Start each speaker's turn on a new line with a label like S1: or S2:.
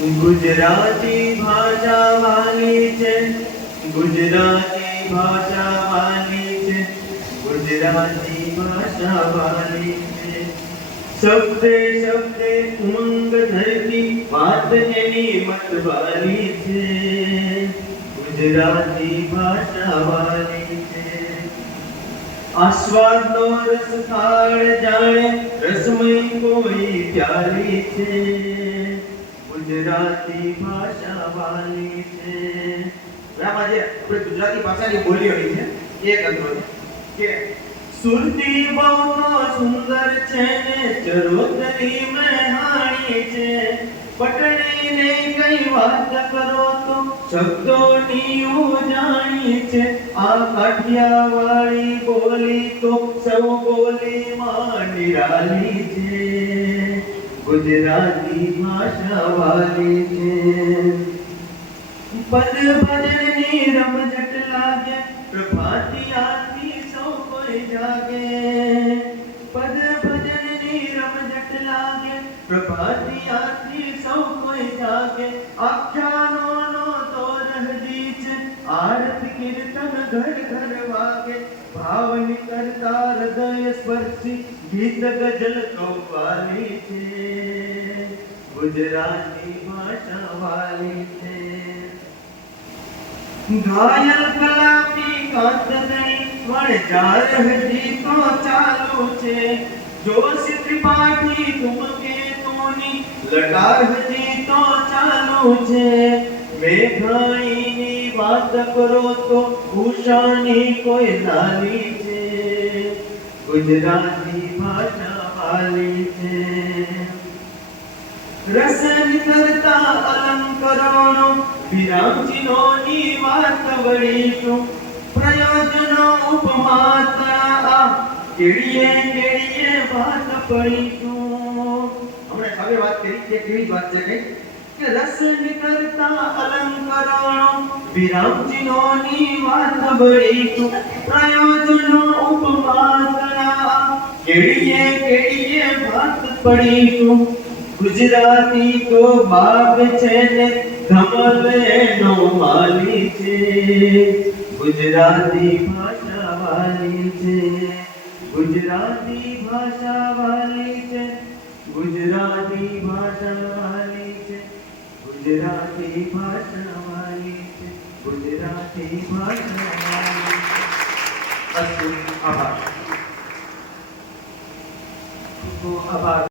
S1: ગુજરાતી ભાષા વાલી છે ગુજરાતી ભાષા વાલી છે ગુજરાતી ભાષા વાલી છે શબ્દે શબ્દે ઉમંગ ધરતી વાત એની મતવાલી છે ગુજરાતી ભાષા વાલી છે આસ્વાદનો રસ થાળ જાણે રસમય કોઈ પ્યારી છે ગુજરાતી ભાષા વાલી છે
S2: જે આપણે ગુજરાતી ભાષાની બોલી આવી છે એ કંટ્રો છે.
S1: કે સુરતી બહુ સુંદર છે ને, ચરોતરી મહાણી છે. પટણીને કઈ વાત કરો તો, શબ્દોની ઉજાણી છે. આ કાઠિયાવાડી બોલી તો સૌ બોલીમાં નિરાલી છે. ગુજરાતી ભાષા વાલી છે પદ ભજનની રમઝટ લાગે પ્રભાતી આરતી સૌ કોઈ જાગે પદ ભજનની રમઝટ લાગે પ્રભાતી આરતી સૌ કોઈ જાગે આખ્યાનોનો તો રહજી आरत कीर्तन घर घर वागे, भावनी करता हृदय स्पर्शी, गीत गज़ल कौवाली थे। गुजराती भाषा वाली थे। घायल कलामी कांत नहीं, वण जार रही तो चालू छे जोश त्रिपाठी तुम के तोनी लटार जी तो चालू छे મેઘાણીની વાત કરો તો ઉષાની કોઈ નારી છે. ગુજરાતી ભાષા વાલી છે. રસન કરતા અલંકરણો વિરામચિહ્નો ની વાત વળીશું પ્રયોજનો ઉપમાત્રા આ કેળીએ કેડીએ વાત પડીશું.
S2: હમણાં હવે વાત કરી કે કેવી વાત છે કઈ?
S1: ગુજરાતી તો બાપ છે ગુજરાતી ભાષા વાલી છે ગુજરાતી ભાષા વાલી છે ગુજરાતી ભાષા વાલી છે ગુજરાતી ભાષા વાલી છે ગુજરાતી ભાષા વાલી છે અસ્તુ આભાર ખૂબ ખૂબ આભાર